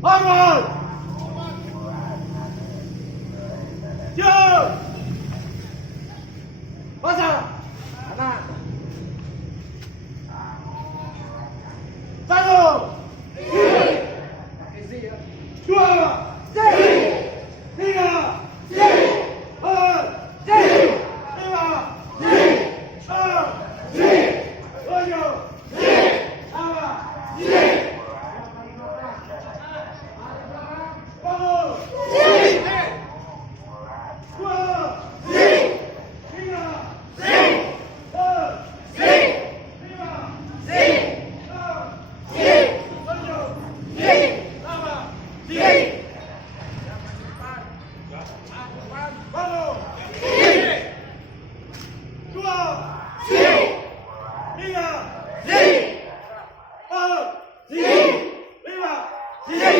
Forward! Yun! Basa! Anak! Satu! Dua! Tiga! Empat! Lima! Enam! Tujuh! Delapan! Tiga!